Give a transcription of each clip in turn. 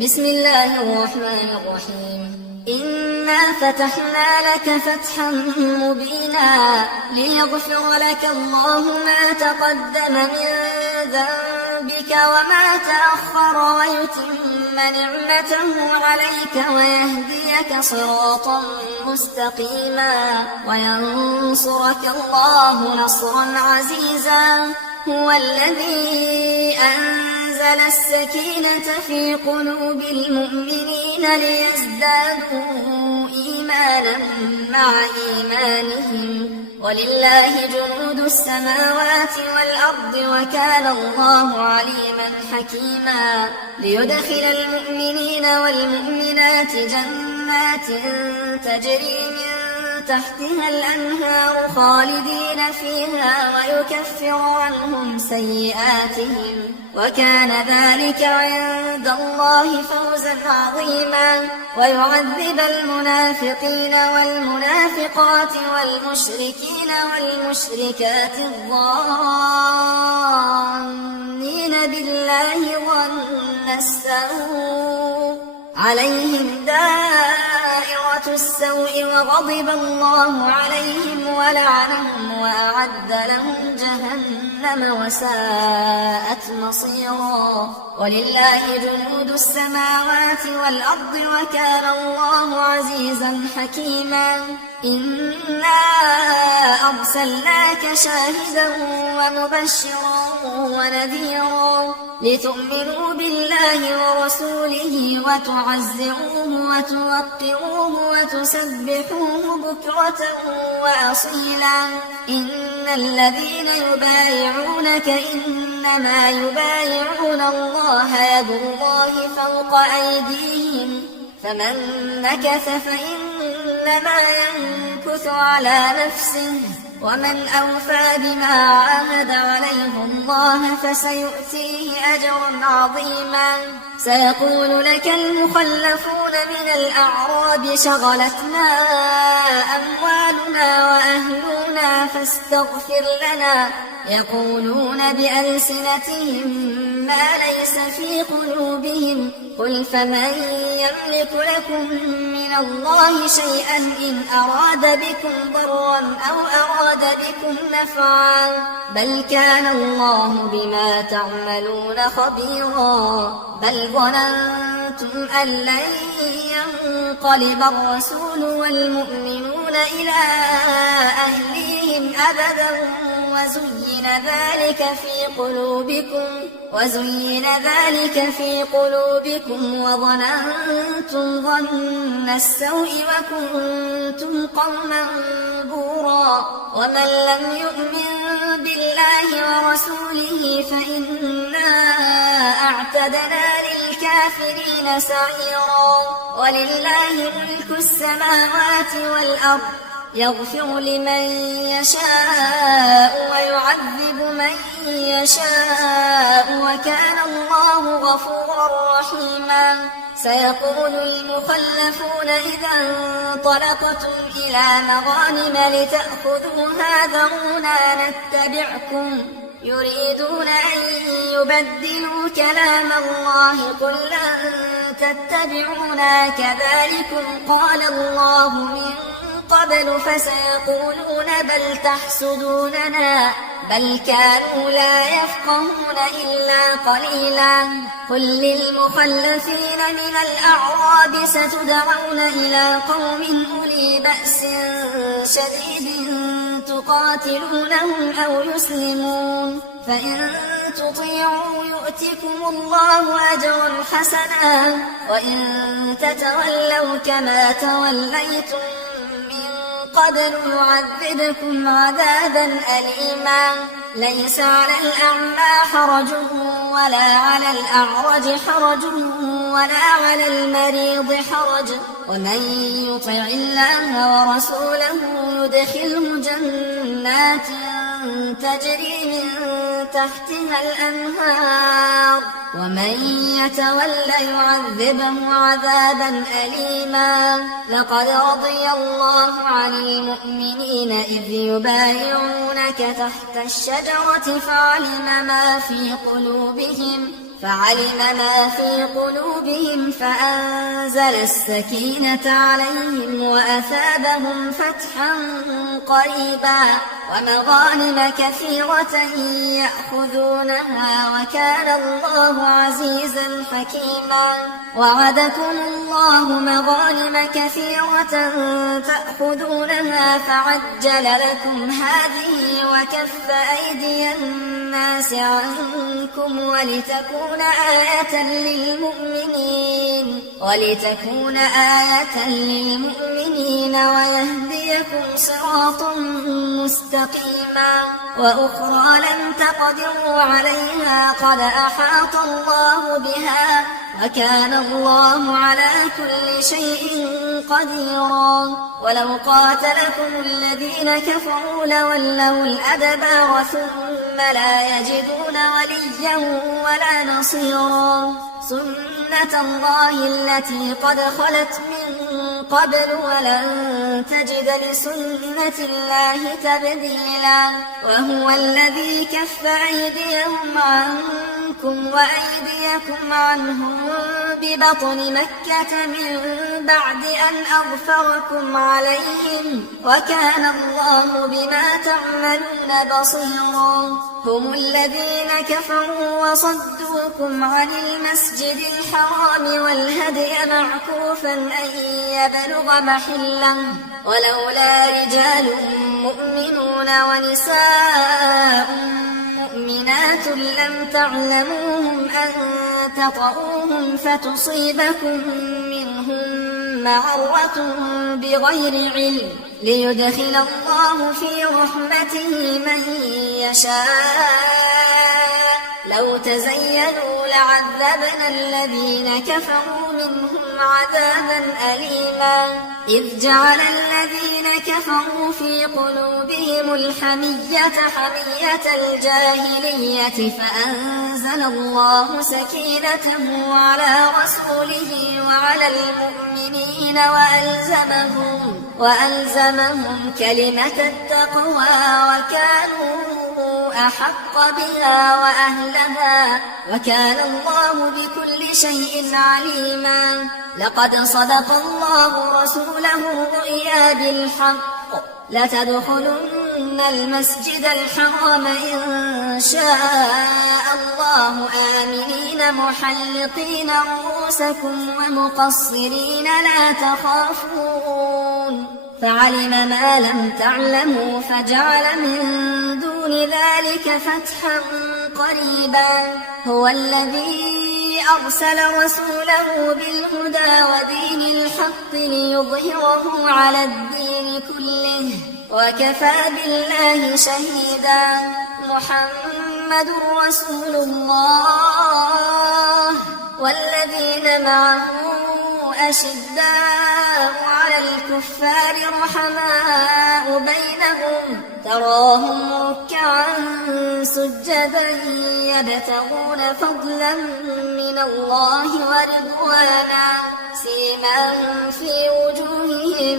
بسم الله الرحمن الرحيم. إنا فتحنا لك فتحا مبينا ليغفر لك الله ما تقدم من ذنبك وما تأخر ويتم نعمته عليك ويهديك صراطا مستقيما وينصرك الله نصرا عزيزا. هو الذي أنزل السكينة في قلوب المؤمنين ليزدادوا إيمانا مع إيمانهم ولله جنود السماوات والأرض وكان الله عليما حكيما. ليدخل المؤمنين والمؤمنات جنات تجري من تحتها الأنهار خالدين فيها ويكفر عنهم سيئاتهم وكان ذلك عند الله فوزا عظيما. ويعذب المنافقين والمنافقات والمشركين والمشركات الظانين بالله ظن السوء عليهم دائرة السوء وغضب الله عليهم ولعنهم وأعد لهم جهنم وساءت مصيرا. ولله جنود السماوات والأرض وكان الله عزيزا حكيما. إنا أرسلناك شاهدا ومبشرا ونذيرا لتؤمنوا بالله ورسوله وتعزروه وتوقروه وتسبحوه بكرة وأصيلا. إن الذين يبايعونك إنما يبايعون الله يد الله فوق أيديهم فمن نكث فإنما ينكث على نفسه ومن أوفى بما عاهد عليه الله فسيؤتيه أجرا عظيما. سيقول لك المخلفون من الأعراب شغلتنا أموالنا وأهلنا فاستغفر لنا يقولون بألسنتهم ما ليس في قلوبهم قل فمن يملك لكم من الله شيئا إن أراد بكم ضرا أو أراد بكم نفعا بل كان الله بما تعملون خبيرا. بل ظننتم أن لن ينقلب الرسول والمؤمنون إلى أهليهم أبدا وزين ذلك في قلوبكم وظننتم ظن السوء وكنتم قوما بورا. ومن لم يؤمن بالله ورسوله فإنا أعتدنا للكافرين سعيرا. ولله ملك السماوات والأرض يغفر لمن يشاء ويعذب من يشاء وكان الله غفورا رحيما. سيقول المخلفون إذا انطلقتم إلى مغانم لتأخذوها ذرونا نتبعكم يريدون أن يبدلوا كلام الله قل لن تتبعونا كذلكم قال الله من قبل فسيقولون بل تحسدوننا بل كانوا لا يفقهون إلا قليلا. قل للمخلفين من الأعراب ستدعون إلى قوم أولي بأس شديد تقاتلونهم أو يسلمون فإن تطيعوا يؤتكم الله أجرا حسنا وإن تتولوا كما توليتم قبل يعذبكم عذابا أليما. ليس على الأعمى حرج ولا على الأعرج حرج ولا على المريض حرج ومن يطع الله ورسوله يدخله جنات تجري من تحتها الأنهار ومن يتول يعذبه عذابا أليما. لقد رضي الله عن المؤمنين إذ يبايعونك تحت الشجرة فعلم ما في قلوبهم فعلم ما في قلوبهم فأنزل السكينة عليهم وأثابهم فتحا قريبا ومغانم كثيرة يأخذونها وكان الله عزيزا حكيما وعدكم الله مغانم كثيرة تأخذونها فعجل لكم هذه وكف أيدي الناس عنكم ولتكون آية للمؤمنين ويهديكم صراطا مستقيما وأخرى لم تقدروا عليها قد أحاط الله بها وكان الله على كل شيء قديرا ولو قاتلكم الذين كفروا لولوا الأدبار ثم لا يجدون وليا ولا نصيرا سنة الله التي قد خلت من قبل ولن تجد لسنة الله تبديلا وهو الذي كف أيديهم عنكم وأيديكم عنهم ببطن مكة من بعد أن أغفركم عليهم وكان الله بما تعملون بصيرا هم الذين كفروا وصدوكم عن المسجد الحرام والهدي معكوفا أن يبلغ محله ولولا رجال مؤمنون ونساء مؤمنات لم تعلموهم أن تطؤوهم فتصيبكم منهم معرة بغير علم ليدخل الله في رحمته من يشاء لو تزينوا لعذبنا الذين كفروا منهم عذابا أليما إذ جعل الذين كفروا في قلوبهم الحمية حمية الجاهلية فأنزل الله سكينته على رسوله وعلى المؤمنين وألزمهم كلمة التقوى وكانوا أحق بها وأهلها وكان الله بكل شيء عليما لقد صدق الله رسوله الرؤيا بالحق لتدخلن المسجد الحرام إن شاء الله آمنين محلقين رؤوسكم ومقصرين لا تخافون فعلم ما لم تعلموا فجعل من دون ذلك فتحا قريبا هو الذي أرسل رسوله بالهدى ودين الحق ليظهره على الدين كله وكفى بالله شهيدا محمد رسول الله والذين معه أشداء على الكفار رحماء بينهم تراهم ركعا سجدا يبتغون فضلا من الله ورضوانا سيماهم في وجوههم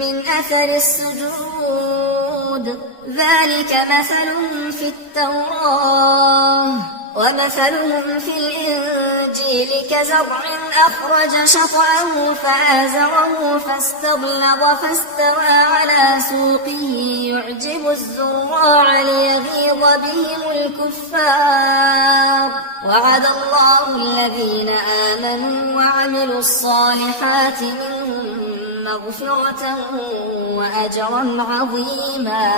من أثر السجود ذلك مثلهم في التوراة ومثلهم في الإنجيل كزرع أخرج شطأه فآزره فاستغلظ فاستوى على سوقه يعجب الزراع ليغيظ بهم الكفار وعد الله الذين آمنوا وعملوا الصالحات منهم مغفرة وأجرا عظيما